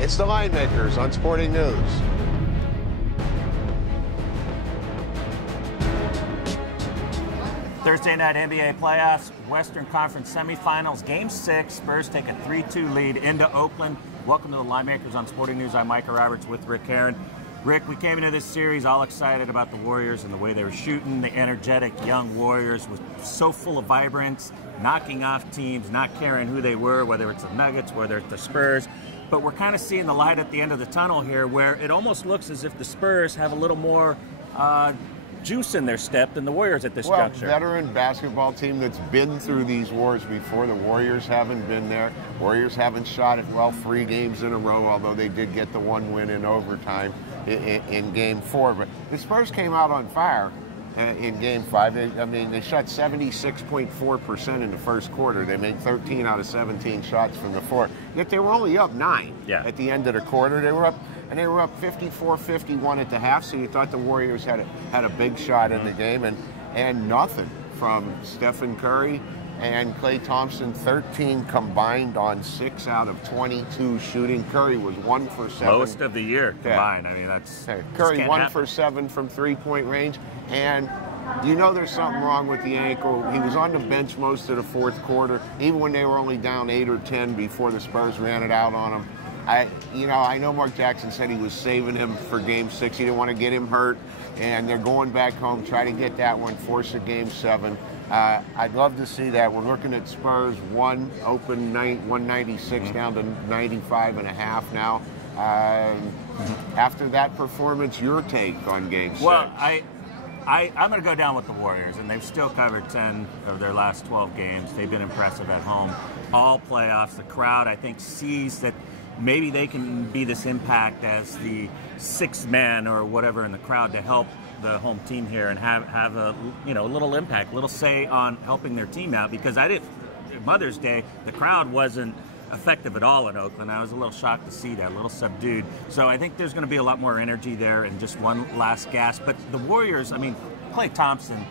It's the Linemakers on Sporting News. Thursday night NBA playoffs, Western Conference semifinals, Game 6. Spurs take a 3-2 lead into Oakland. Welcome to the Linemakers on Sporting News. I'm Micah Roberts with Rick Herron. Rick, we came into this series all excited about the Warriors and the way they were shooting. The energetic young Warriors was so full of vibrance, knocking off teams, not caring who they were, whether it's the Nuggets, whether it's the Spurs. But we're kind of seeing the light at the end of the tunnel here, where it almost looks as if the Spurs have a little more juice in their step than the Warriors at this juncture. Veteran basketball team that's been through these wars before. The Warriors haven't been there. Warriors haven't shot it well 3 games in a row, although they did get the 1 win in overtime in Game 4. But the Spurs came out on fire in Game 5. They shot 76.4% in the first quarter. They made 13 out of 17 shots from the floor. Yet they were only up 9 at the end of the quarter. They were up 54-51 at the half, so you thought the Warriors had a big shot in the game, and nothing from Stephen Curry and Klay Thompson. 13 combined on 6 out of 22 shooting. Curry was 1 for 7. Lowest of the year combined. I mean, that's Curry 1 for 7 from 3-point range, and you know there's something wrong with the ankle. He was on the bench most of the fourth quarter, even when they were only down 8 or 10 before the Spurs ran it out on him. I know Mark Jackson said he was saving him for Game 6. He didn't want to get him hurt, and they're going back home, try to get that one, force a Game 7. I'd love to see that. We're looking at Spurs 1 open night, 196 down to 95.5 now. After that performance, your take on Game 6? Well, I'm going to go down with the Warriors, and they've still covered 10 of their last 12 games. They've been impressive at home all playoffs. The crowd, I think, sees that maybe they can be this impact as the 6th man or whatever in the crowd to help the home team here and have a little impact, little say on helping their team out. Because Mother's Day, the crowd wasn't effective at all in Oakland. I was a little shocked to see that, a little subdued. So I think there's going to be a lot more energy there and just one last gasp. But the Warriors, Klay Thompson,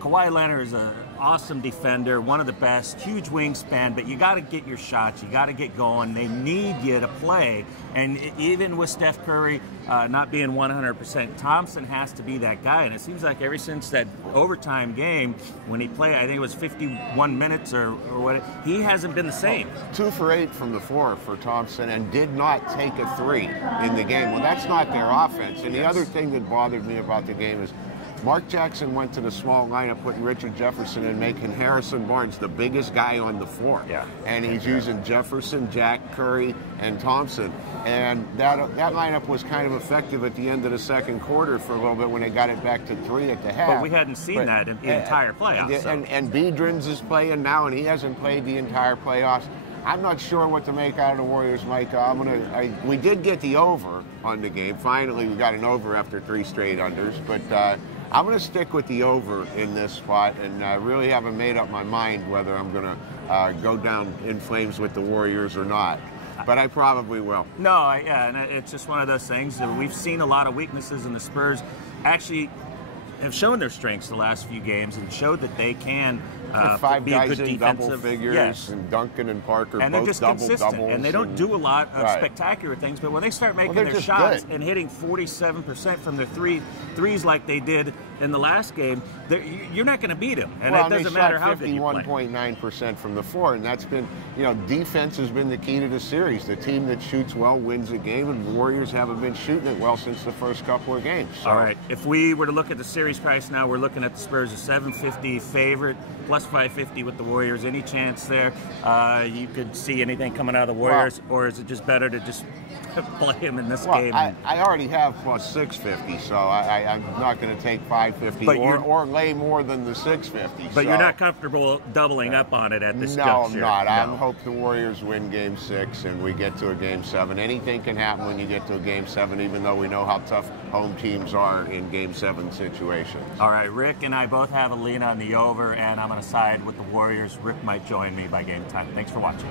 Kawhi Leonard is an awesome defender, one of the best, huge wingspan, but you got to get your shots, you got to get going. They need you to play, and even with Steph Curry not being 100%, Thompson has to be that guy. And it seems like ever since that overtime game, when he played, I think it was 51 minutes or what, he hasn't been the same. 2 for 8 from the floor for Thompson, and did not take a 3 in the game. Well, that's not their offense. And the other thing that bothered me about the game is Mark Jackson went to the small lineup, putting Richard Jefferson and making Harrison Barnes the biggest guy on the floor. And he's using Jefferson, Jack, Curry, and Thompson. And that lineup was kind of effective at the end of the second quarter for a little bit when they got it back to 3 at the half. But we hadn't seen that in the entire playoffs. And Biedrins is playing now, and he hasn't played the entire playoffs. I'm not sure what to make out of the Warriors, Micah. We did get the over on the game. Finally, we got an over after 3 straight unders, but I'm going to stick with the over in this spot, and I really haven't made up my mind whether I'm going to go down in flames with the Warriors or not. But I probably will. No, and it's just one of those things that we've seen a lot of weaknesses, and the Spurs actually have shown their strengths the last few games and showed that they can 5 be a guys good in defensive double figures, and Duncan and Parker and both they're just double consistent, doubles, and they don't do a lot of spectacular things. But when they start making their shots and hitting 47% from their threes like they did in the last game, you're not going to beat them. And it doesn't matter how good you play. 51.9% from the floor, and that's been, defense has been the key to the series. The team that shoots well wins a game, and the Warriors haven't been shooting it well since the first couple of games. So. All right, if we were to look at the series price now, we're looking at the Spurs a 750 favorite, plus 550 with the Warriors. Any chance there you could see anything coming out of the Warriors, or is it just better to just play him in this game? I already have plus 650, so I'm not going to take 550 or lay more than the 650. But you're not comfortable doubling up on it at this juncture? No, I'm not. I hope the Warriors win Game 6 and we get to a Game 7. Anything can happen when you get to a Game 7, even though we know how tough home teams are in Game 7 situations. All right, Rick and I both have a lean on the over, and I'm going to side with the Warriors. Rick might join me by game time. Thanks for watching.